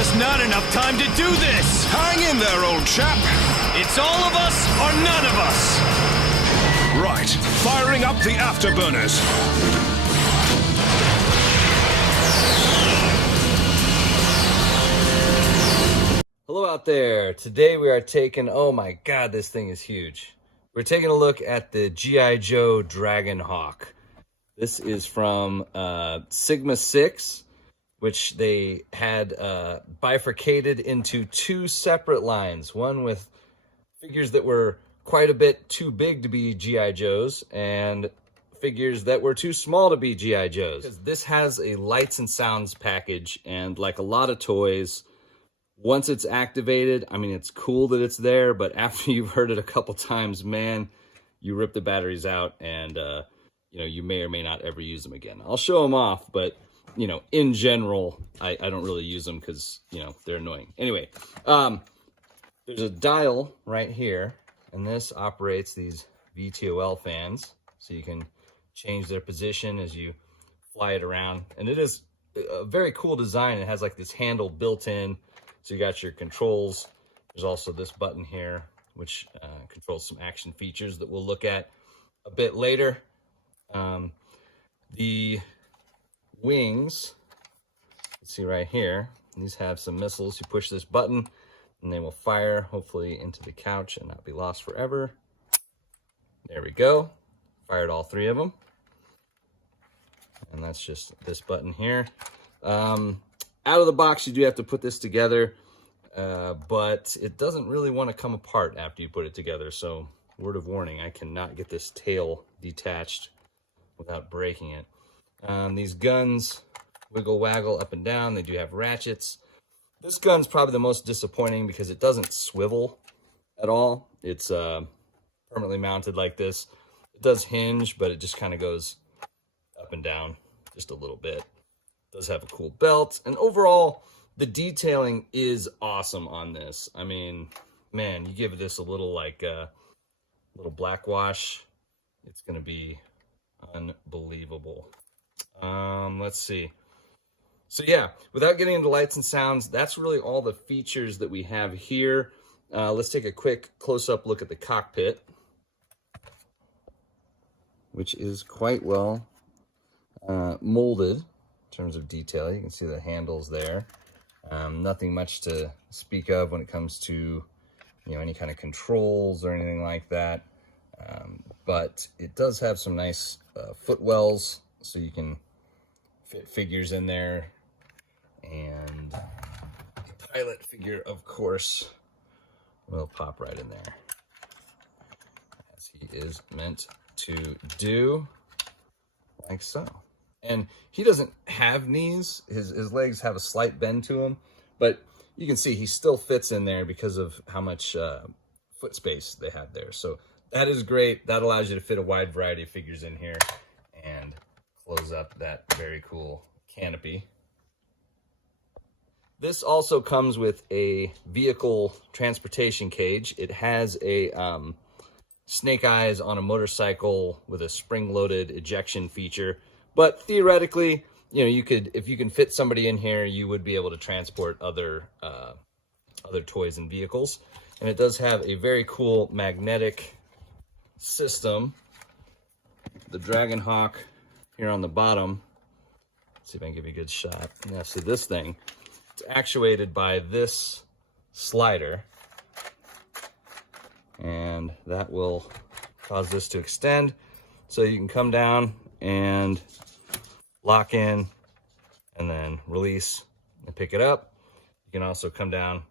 just not enough time to do this! Hang in there, old chap. It's all of us or none of us! Right, firing up the afterburners. Hello out there. Today we are taking, oh my god, this thing is huge. We're taking a look at the G.I. Joe Dragonhawk. This is from Sigma 6, which they had bifurcated into two separate lines. One with figures that were quite a bit too big to be G.I. Joes, and figures that were too small to be G.I. Joes. Because this has a lights and sounds package, and like a lot of toys, once it's activated, I mean, it's cool that it's there, but after you've heard it a couple times, man, you rip the batteries out, and you know, you may or may not ever use them again. I'll show them off, but you know, in general, I don't really use them because, you know, they're annoying. Anyway, there's a dial right here, and this operates these VTOL fans, so you can change their position as you fly it around. And it is a very cool design. It has like this handle built in, so you got your controls. There's also this button here, which controls some action features that we'll look at a bit later. The wings, let's see right here, these have some missiles. You push this button and they will fire, hopefully into the couch and not be lost forever. There we go. Fired all three of them. And that's just this button here. Out of the box, you do have to put this together, but it doesn't really want to come apart after you put it together. So, word of warning, I cannot get this tail detached without breaking it. These guns wiggle waggle up and down. They do have ratchets. This gun's probably the most disappointing because it doesn't swivel at all. It's permanently mounted like this. It does hinge, but it just kind of goes up and down just a little bit. Does have a cool belt, and overall the detailing is awesome on this. I mean, man, you give this a little like little black wash, it's gonna be unbelievable. Let's see. So yeah, without getting into lights and sounds, that's really all the features that we have here. Let's take a quick close-up look at the cockpit, which is quite well molded in terms of detail. You can see the handles there. Nothing much to speak of when it comes to, you know, any kind of controls or anything like that. But it does have some nice footwells, so you can fit figures in there. And the pilot figure, of course, will pop right in there, as he is meant to do, like so. And he doesn't have knees. His legs have a slight bend to them, but you can see he still fits in there because of how much foot space they have there. So that is great. That allows you to fit a wide variety of figures in here and close up that very cool canopy. This also comes with a vehicle transportation cage. It has a snake eyes on a motorcycle with a spring-loaded ejection feature. But theoretically, you know, you could, if you can fit somebody in here, you would be able to transport other toys and vehicles. And it does have a very cool magnetic system. The Dragonhawk here on the bottom. Let's see if I can give you a good shot. Yeah, see this thing. It's actuated by this slider, and that will cause this to extend, so you can come down and lock in and then release and pick it up. You can also come down,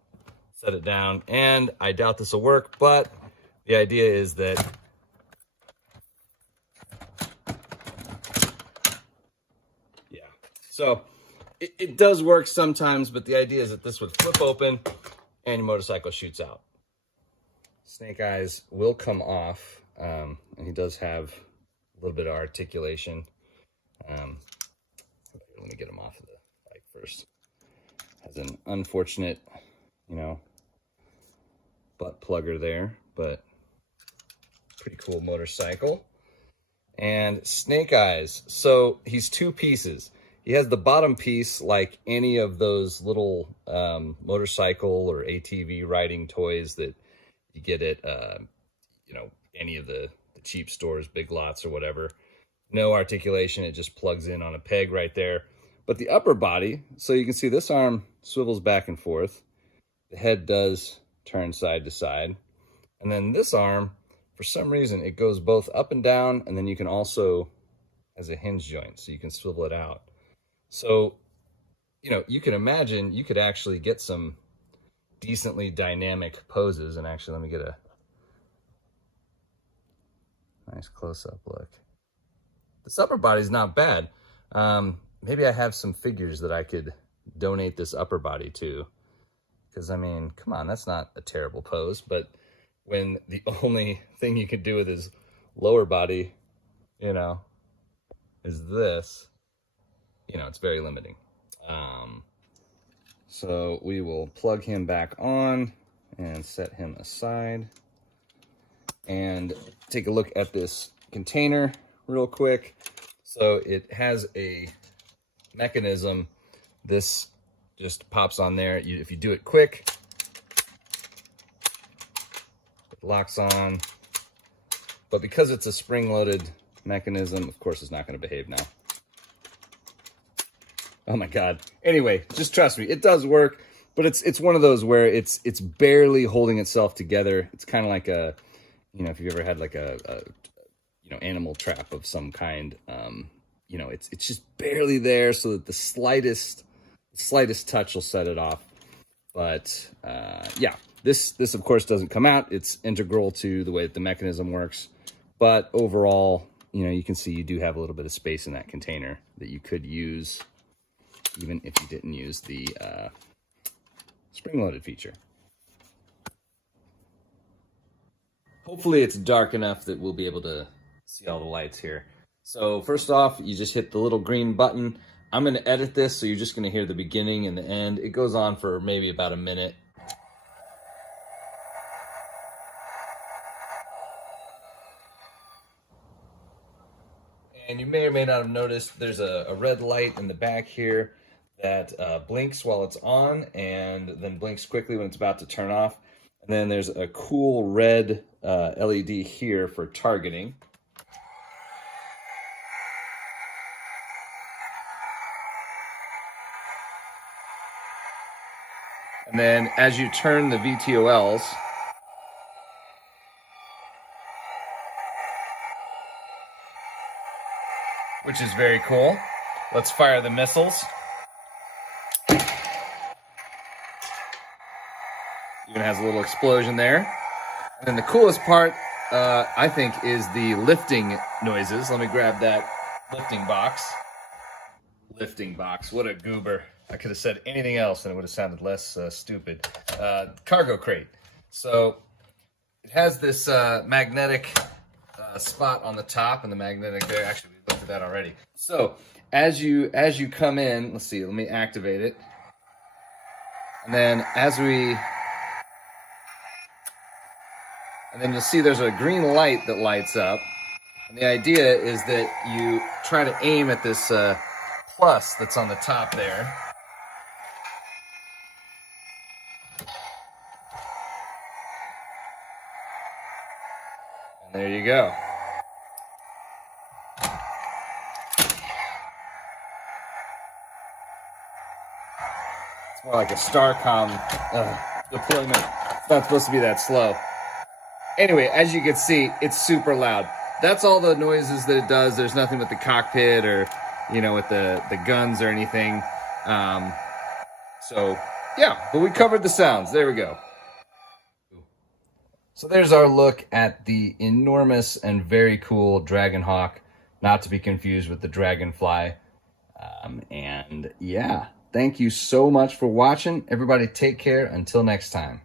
set it down, and I doubt this will work, but the idea is that so it does work sometimes, but the idea is that this would flip open and your motorcycle shoots out. Snake eyes will come off, and he does have a little bit of articulation. Let me get him off of the bike first. Has an unfortunate, you know, butt plugger there, but pretty cool motorcycle. And Snake Eyes, so he's two pieces. he has the bottom piece like any of those little motorcycle or ATV riding toys that you get at, you know, any of the cheap stores, Big Lots or whatever. No articulation, it just plugs in on a peg right there. But the upper body, so you can see this arm swivels back and forth. The head does turn side to side. And then this arm, for some reason, it goes both up and down, and then you can also, as a hinge joint, so you can swivel it out. So, you know, you can imagine you could actually get some decently dynamic poses. And actually, let me get a nice close-up look. This upper body's not bad. Maybe I have some figures that I could donate this upper body to. Because, I mean, come on, that's not a terrible pose. But when the only thing you could do with his lower body, you know, is this, you know, it's very limiting. So we will plug him back on and set him aside. And take a look at this container real quick. So it has a mechanism. This just pops on there. If you do it quick, it locks on. But because it's a spring-loaded mechanism, of course it's not going to behave now. Oh my God. Anyway, just trust me, it does work, but it's one of those where it's barely holding itself together. It's kind of like a, you know, if you've ever had like a you know, animal trap of some kind, you know, it's just barely there, so that the slightest touch will set it off. But yeah, this of course doesn't come out. It's integral to the way that the mechanism works. But overall, you know, you can see you do have a little bit of space in that container that you could use, even if you didn't use the spring-loaded feature. Hopefully it's dark enough that we'll be able to see all the lights here. So first off, you just hit the little green button. I'm going to edit this, so you're just going to hear the beginning and the end. It goes on for maybe about a minute. And you may or may not have noticed there's a red light in the back here that blinks while it's on and then blinks quickly when it's about to turn off. And then there's a cool red LED here for targeting. And then as you turn the VTOLs, which is very cool. Let's fire the missiles. Even has a little explosion there. And then the coolest part, I think, is the lifting noises. Let me grab that lifting box. Lifting box, what a goober. I could have said anything else and it would have sounded less stupid. Cargo crate. So it has this magnetic spot on the top, and the magnetic there. Actually, we looked at that already. So as you come in, let's see, let me activate it. And then and then you'll see there's a green light that lights up. And the idea is that you try to aim at this plus that's on the top there. And there you go. It's more like a Starcom deployment. It's not supposed to be that slow. Anyway, as you can see, it's super loud. That's all the noises that it does. There's nothing with the cockpit or, you know, with the guns or anything. So, yeah, but we covered the sounds. There we go. So there's our look at the enormous and very cool Dragonhawk, not to be confused with the Dragonfly. And yeah, thank you so much for watching. Everybody take care. Until next time.